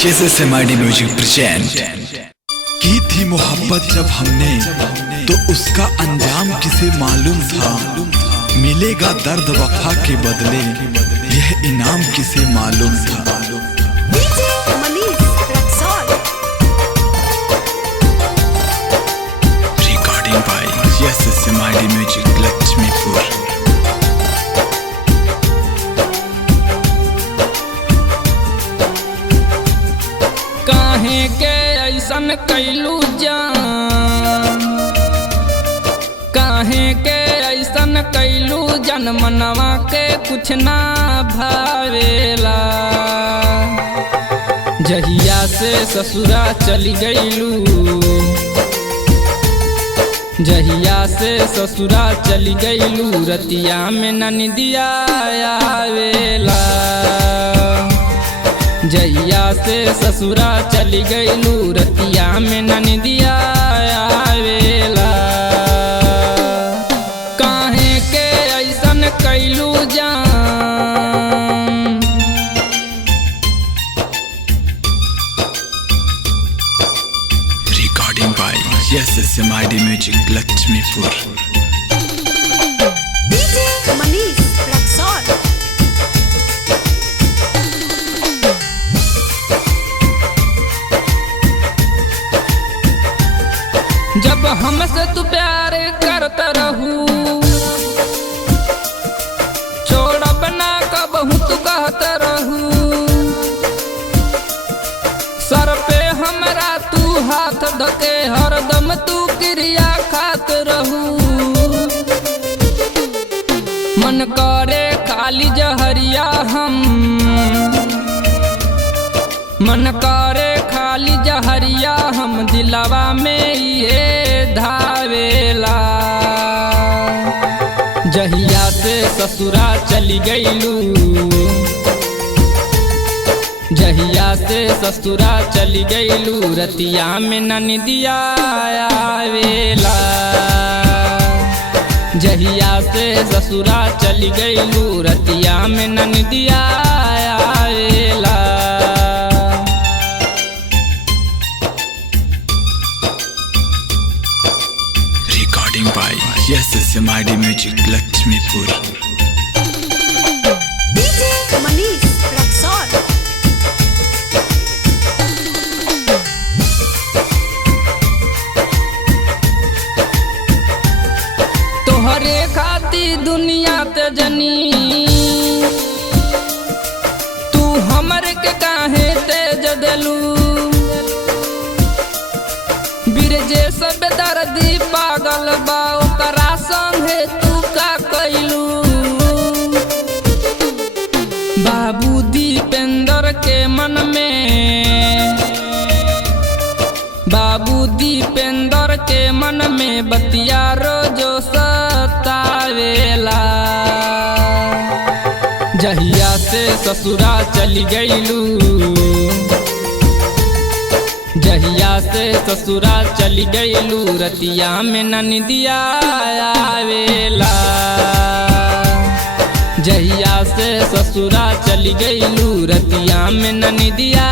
SMID music present. की थी मोहब्बत जब हमने तो उसका अंजाम किसे मालूम था। मिलेगा दर्द वफा के बदले यह इनाम किसे मालूम था। Recording by SMID music Laxmipur. काहे के ऐसन कैलू जान, काहे के ऐसन कैलू जन मनवा के कुछ ना भावेला। जहिया से ससुरा चली गईलू, जहिया से ससुरा चली गईलू, रतिया में ननिदिया आवेला। जहिया से ससुरा चली गईलू, रतिया में ननिदिया आवेला। काहे के ऐसन कैलू जान। Recording by SMID music Laxmipur. जब हमसे तू प्यार करता रहू, छोड़ब ना कबहू तू कहता रहू। सर पे हमरा तू हाथ धके हरदम तू क्रिया खात रहू। मन करे खाली जहरिया हम, मन करे खाली जहरिया हम, दिलवा में ये धावेला। जहिया से ससुरा चली गईलू, जहिया से ससुरा चली गईलू, रतिया में ननिदिया आवेला। जहिया से ससुरा चली गईलू, रतिया में ननिदिया आवेला। Recording by SMID music Laxmipur. तोहरे खाती दुनिया ते जनी, तू हमर के काहे तेज देलू। बिरजे सब दर्दी पागल बा, ओकरा संगे तू का कैलू। बाबू दीपेंद्र के मन में, बाबू दीपेंद्र के मन में बतिया रोजो सतावेला। जहिया से ससुरा चली गईलू, जहिया से ससुरा चली गईलू, रतिया में ननिदिया आवेला। जहिया से ससुरा चली गईलू, रतिया में ननिदिया